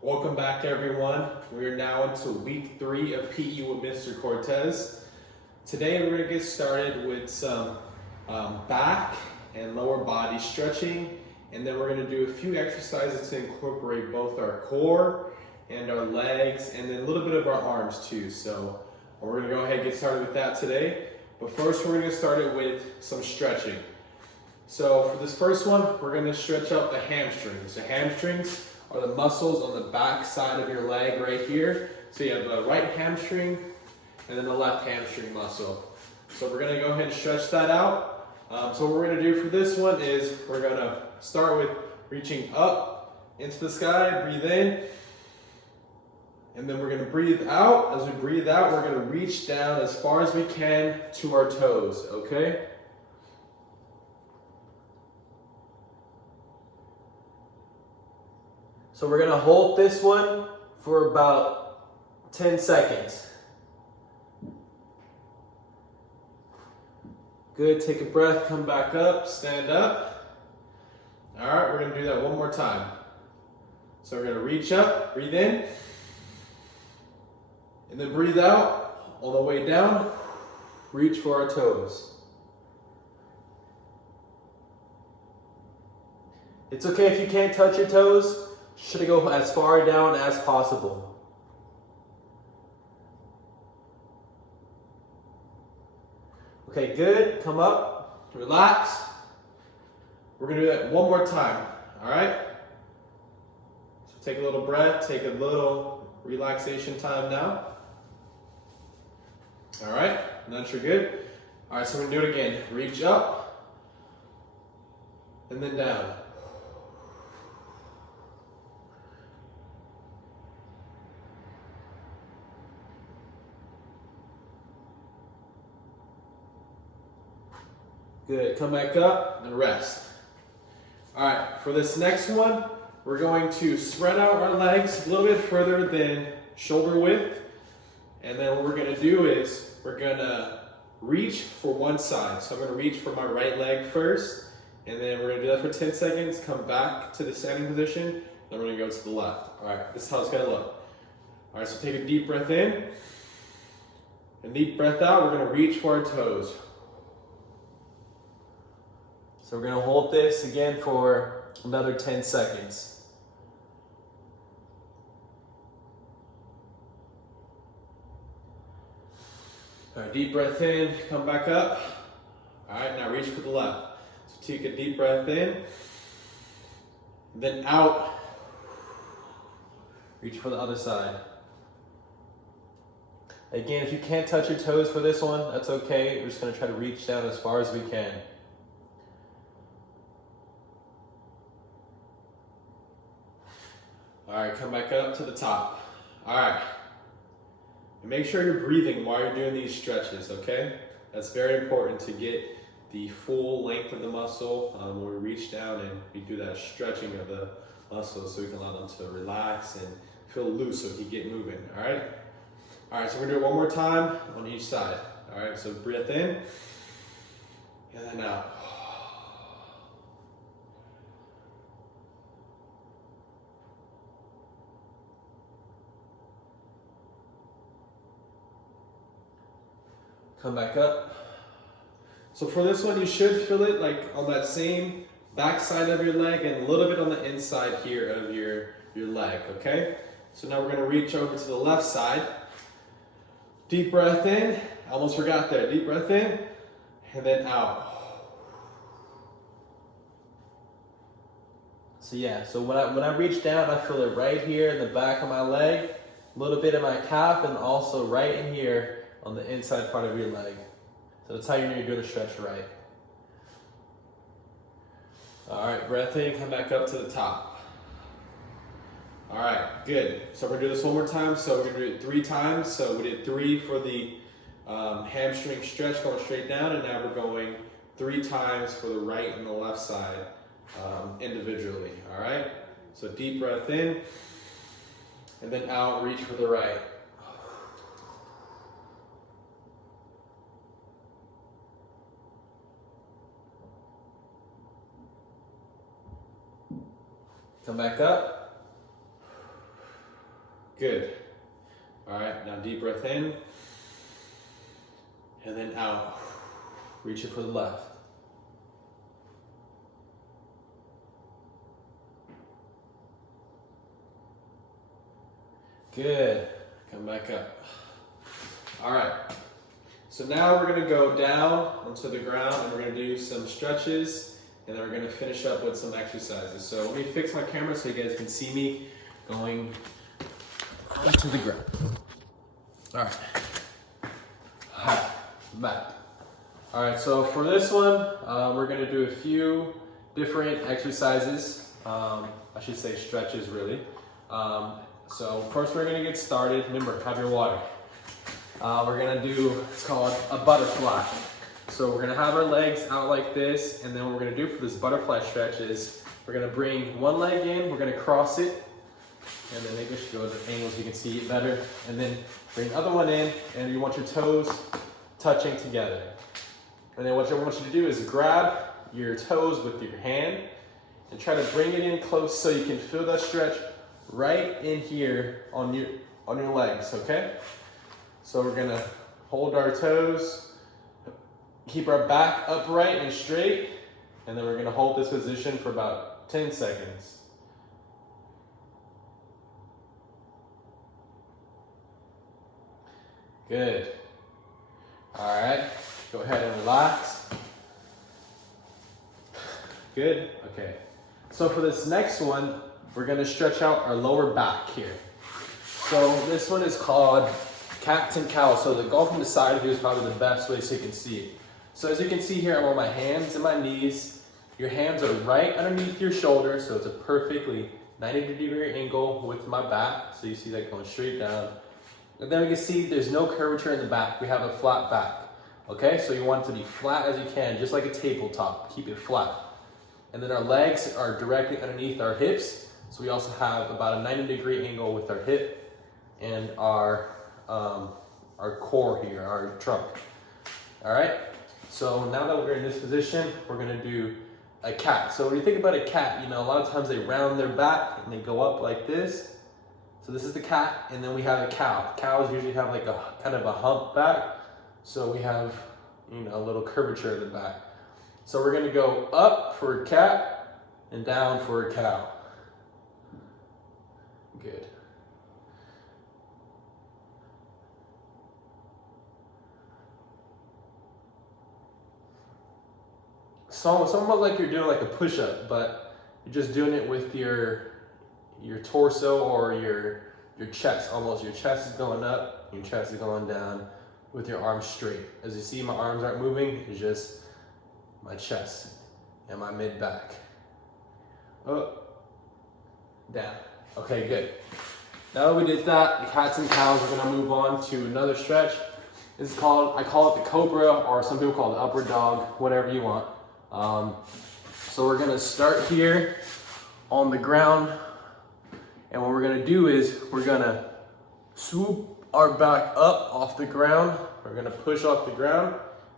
Welcome back, everyone. We are now into week 3 of PE with Mr. Cortez. Today we're going to get started with some back and lower body stretching, and then we're going to do a few exercises to incorporate both our core and our legs, and then a little bit of our arms too. So we're going to go ahead and get started with that today. But first we're going to get started with some stretching. So for this first one, we're going to stretch out the hamstrings. The hamstrings are the muscles on the back side of your leg right here. So you have the right hamstring and then the left hamstring muscle. So we're gonna go ahead and stretch that out. So what we're gonna do for this one is we're gonna start with reaching up into the sky, breathe in, and then we're gonna breathe out. As we breathe out, we're gonna reach down as far as we can to our toes, okay? So we're gonna hold this one for about 10 seconds. Good, take a breath, come back up, stand up. All right, we're gonna do that one more time. So we're gonna reach up, breathe in, and then breathe out, all the way down, reach for our toes. It's okay if you can't touch your toes. Should go as far down as possible. Okay, good. Come up, relax. We're gonna do that one more time, all right? So take a little breath, take a little relaxation time now. All right, now that you're good. All right, so we're gonna do it again. Reach up, and then down. Good, come back up and rest. All right, for this next one, we're going to spread out our legs a little bit further than shoulder width. And then what we're gonna do is we're gonna reach for one side. So I'm gonna reach for my right leg first, and then we're gonna do that for 10 seconds, come back to the standing position, then we're gonna go to the left. All right, this is how it's gonna look. All right, so take a deep breath in, and deep breath out, we're gonna reach for our toes. So we're gonna hold this again for another 10 seconds. All right, deep breath in, come back up. All right, now reach for the left. So take a deep breath in, then out. Reach for the other side. Again, if you can't touch your toes for this one, that's okay. We're just gonna try to reach down as far as we can. All right, come back up to the top. All right. And make sure you're breathing while you're doing these stretches, okay? That's very important to get the full length of the muscle when we reach down and we do that stretching of the muscles so we can allow them to relax and feel loose so we can get moving, all right? All right, so we're gonna do it one more time on each side. All right, so breath in and then out. Come back up. So for this one, you should feel it like on that same back side of your leg and a little bit on the inside here of your leg, okay? So now we're gonna reach over to the left side. Deep breath in, I almost forgot there. Deep breath in, and then out. So yeah, so when I reach down, I feel it right here in the back of my leg, a little bit in my calf, and also right in here on the inside part of your leg. So that's how you know you're doing the stretch right. All right, breath in, come back up to the top. All right, good. So we're gonna do this one more time. So we're gonna do it 3 times. So we did 3 for the hamstring stretch going straight down, and now we're going 3 times for the right and the left side individually, all right? So deep breath in, and then out, reach for the right. Come back up. Good. All right, now deep breath in. And then out. Reach it for the left. Good. Come back up. All right. So now we're gonna go down onto the ground and we're gonna do some stretches and then we're gonna finish up with some exercises. So let me fix my camera so you guys can see me going onto the ground. All right. Back. All right, so for this one, we're gonna do a few different exercises. I should say stretches really. So first we're gonna get started. Remember, have your water. We're gonna do, it's called a butterfly. So we're gonna have our legs out like this, and then what we're gonna do for this butterfly stretch is we're gonna bring one leg in, we're gonna cross it, and then maybe we should go to the angles so you can see it better. And then bring the other one in, and you want your toes touching together. And then what I want you to do is grab your toes with your hand and try to bring it in close so you can feel that stretch right in here on your legs, okay? So we're gonna hold our toes, keep our back upright and straight, and then we're gonna hold this position for about 10 seconds. Good. All right, go ahead and relax. Good, okay. So for this next one, we're gonna stretch out our lower back here. So this one is called cats and cows. So the go from the side view is probably the best way so you can see it. So as you can see here, I'm on my hands and my knees. Your hands are right underneath your shoulders, so it's a perfectly 90-degree angle with my back. So you see that going straight down. And then we can see there's no curvature in the back. We have a flat back. Okay, so you want it to be flat as you can, just like a tabletop. Keep it flat. And then our legs are directly underneath our hips. So we also have about a 90-degree angle with our hip and our core here, our trunk. All right, so now that we're in this position, we're gonna do a cat. So when you think about a cat, you know, a lot of times they round their back and they go up like this. So this is the cat, and then we have a cow. Cows usually have like a kind of a hump back. So we have, you know, a little curvature in the back. So we're gonna go up for a cat and down for a cow. Good. So it's almost like you're doing like a push-up, but you're just doing it with your torso or your chest. Almost your chest is going up, your chest is going down with your arms straight. As you see, my arms aren't moving, it's just my chest and my mid-back. Up, down. Okay, good. Now that we did that, the cats and cows, we're gonna move on to another stretch. This is called, I call it the cobra, or some people call it the upward dog, whatever you want. So we're gonna start here on the ground, and what we're gonna do is we're gonna swoop our back up off the ground. We're gonna push off the ground,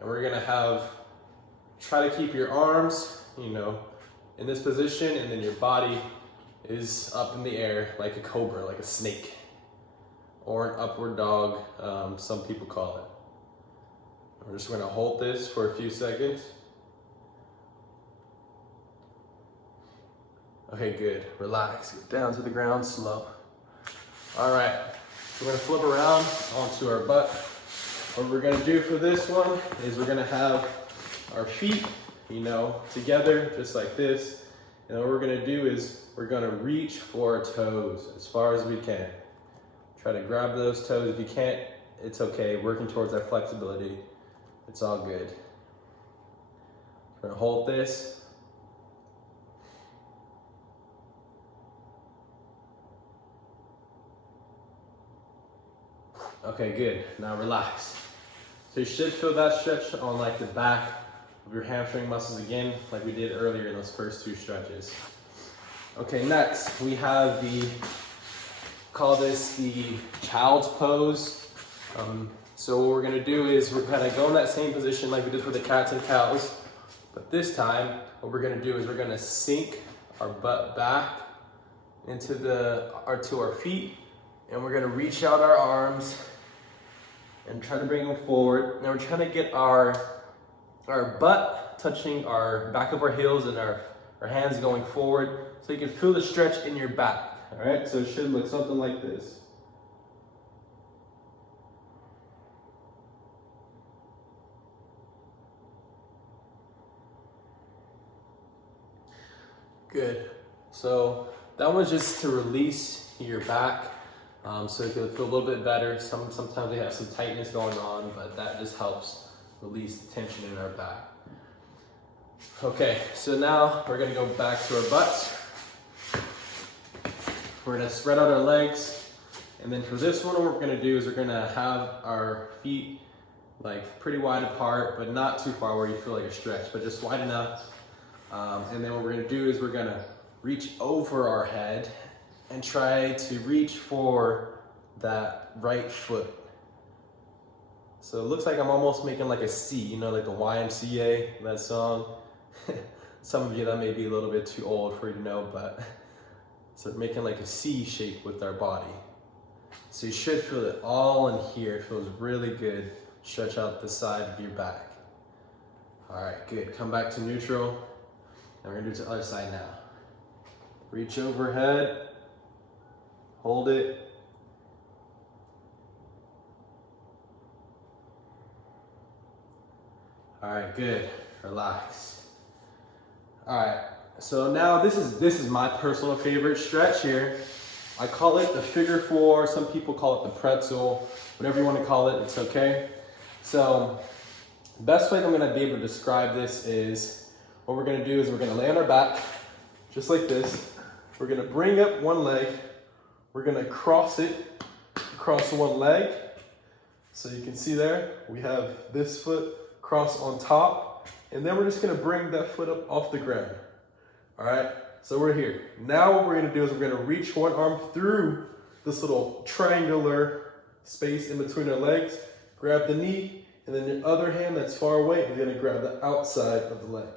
and we're gonna try to keep your arms, you know, in this position, and then your body is up in the air like a cobra, like a snake, or an upward dog, some people call it. We're just gonna hold this for a few seconds. Okay, good, relax, get down to the ground slow. All right, we're gonna flip around onto our butt. What we're gonna do for this one is we're gonna have our feet, you know, together, just like this. And what we're gonna do is we're gonna reach for our toes as far as we can. Try to grab those toes. If you can't, it's okay. Working towards that flexibility. It's all good. We're gonna hold this. Okay, good. Now relax. So you should feel that stretch on like the back of your hamstring muscles again, like we did earlier in those first two stretches. Okay, next we have call this the child's pose. So what we're gonna do is we're gonna go in that same position like we did for the cats and cows, but this time what we're gonna do is we're gonna sink our butt back into to our feet, And we're gonna reach out our arms and try to bring them forward. Now we're trying to get our butt touching our back of our heels and our hands going forward so you can feel the stretch in your back. All right, so it should look something like this. Good. So that was just to release your back, so it can feel a little bit better. Sometimes we have some tightness going on, but that just helps release the tension in our back. Okay, so now we're gonna go back to our butts. We're gonna spread out our legs, and then for this one, what we're gonna do is we're gonna have our feet like pretty wide apart, but not too far where you feel like a stretch, but just wide enough. And then what we're gonna do is we're gonna reach over our head and try to reach for that right foot. So it looks like I'm almost making like a C, you know, like the YMCA, that song. Some of you, that may be a little bit too old for you to know, but so we're making like a C shape with our body. So you should feel it all in here. It feels really good. Stretch out the side of your back. All right, good. Come back to neutral. And we're gonna do it to the other side now. Reach overhead, hold it. All right, good, relax. All right, so now this is my personal favorite stretch here. I call it the figure four. Some people call it the pretzel, whatever you want to call it, it's okay. So the best way that I'm gonna be able to describe this is, what we're gonna do is we're gonna lay on our back, just like this. We're gonna bring up one leg. We're gonna cross it across one leg. So you can see there, we have this foot cross on top, and then we're just gonna bring that foot up off the ground. All right, so we're here. Now what we're gonna do is we're gonna reach one arm through this little triangular space in between our legs, grab the knee, and then your other hand that's far away is gonna grab the outside of the leg.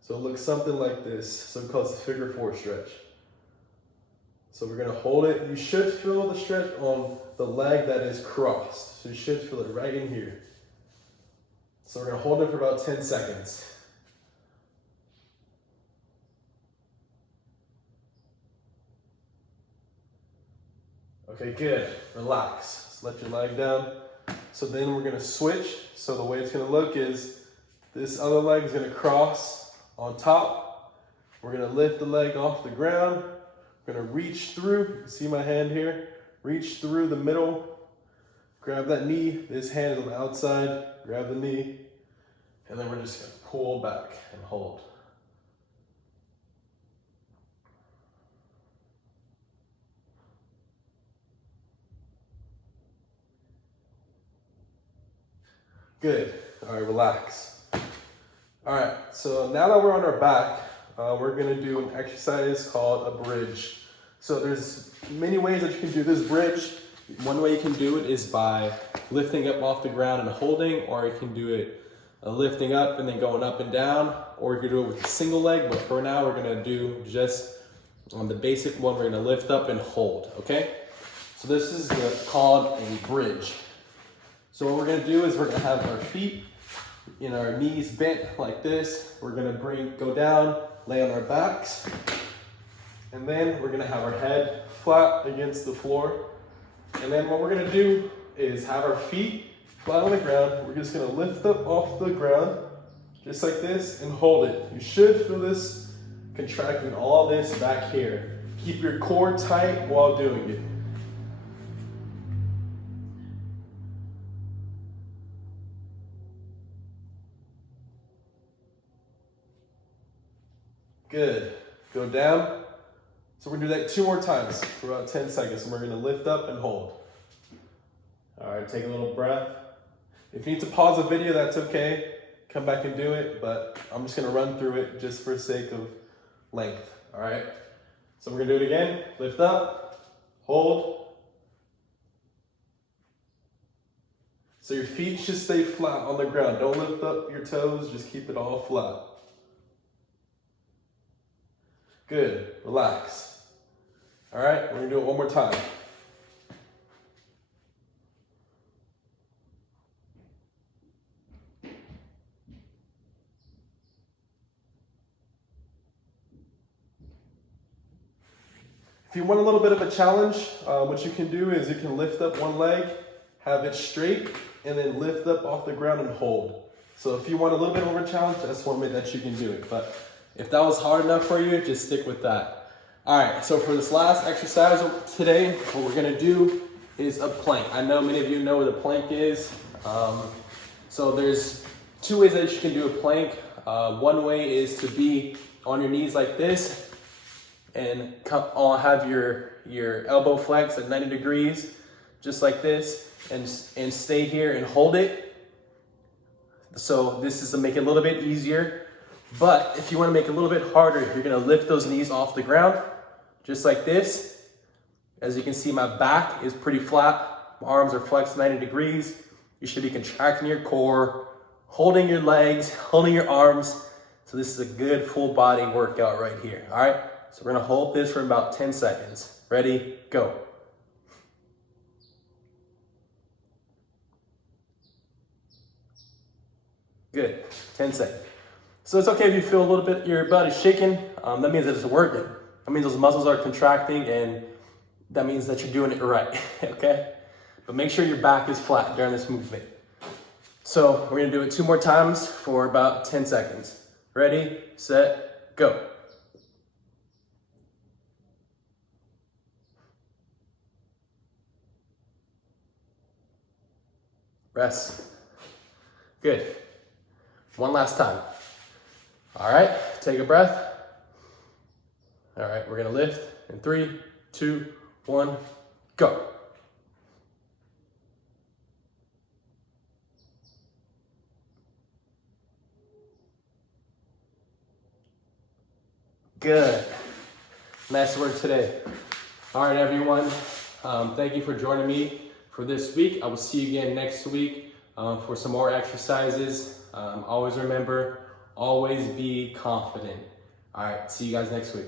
So it looks something like this. So it calls the figure four stretch. So we're gonna hold it. You should feel the stretch on the leg that is crossed. So you should feel it right in here. So we're gonna hold it for about 10 seconds. Okay, good, relax. Just let your leg down. So then we're gonna switch. So the way it's gonna look is this other leg is gonna cross on top. We're gonna lift the leg off the ground. We're gonna reach through, you can see my hand here, reach through the middle, grab that knee, this hand is on the outside, grab the knee, and then we're just gonna pull back and hold. Good, all right, relax. All right, so now that we're on our back, we're gonna do an exercise called a bridge. So there's many ways that you can do this bridge. One way you can do it is by lifting up off the ground and holding, or you can do it lifting up and then going up and down, or you can do it with a single leg, but for now we're gonna do just on the basic one, we're gonna lift up and hold, okay? So this is called a bridge. So what we're gonna do is we're gonna have our feet, our knees bent like this. We're gonna go down, lay on our backs, and then we're gonna have our head flat against the floor. And then what we're gonna do is have our feet flat on the ground. We're just gonna lift up off the ground, just like this, and hold it. You should feel this contracting all this back here. Keep your core tight while doing it. Good. Go down. So we're gonna do that 2 more times for about 10 seconds. And we're gonna lift up and hold. All right, take a little breath. If you need to pause the video, that's okay. Come back and do it, but I'm just gonna run through it just for sake of length, all right? So we're gonna do it again. Lift up, hold. So your feet should stay flat on the ground. Don't lift up your toes, just keep it all flat. Good, relax. All right, we're gonna do it one more time. If you want a little bit of a challenge, what you can do is you can lift up one leg, have it straight, and then lift up off the ground and hold. So if you want a little bit more of a challenge, that's one way that you can do it. But if that was hard enough for you, just stick with that. All right, so for this last exercise today, what we're gonna do is a plank. I know many of you know what a plank is. So there's two ways that you can do a plank. One way is to be on your knees like this and have your elbow flex at 90 degrees, just like this, and stay here and hold it. So this is to make it a little bit easier. But if you want to make it a little bit harder, you're going to lift those knees off the ground, just like this. As you can see, my back is pretty flat. My arms are flexed 90 degrees. You should be contracting your core, holding your legs, holding your arms. So this is a good full body workout right here, all right? So we're gonna hold this for about 10 seconds. Ready, go. Good, 10 seconds. So it's okay if you feel a little bit, your body's shaking. That means that it's working. That means those muscles are contracting, and that means that you're doing it right, okay? But make sure your back is flat during this movement. So we're gonna do it 2 more times for about 10 seconds. Ready, set, go. Rest. Good. One last time. All right, take a breath. All right, we're gonna lift in 3, 2, 1, go. Good. Nice work today. All right, everyone. Thank you for joining me for this week. I will see you again next week for some more exercises. Always remember, always be confident. All right, see you guys next week.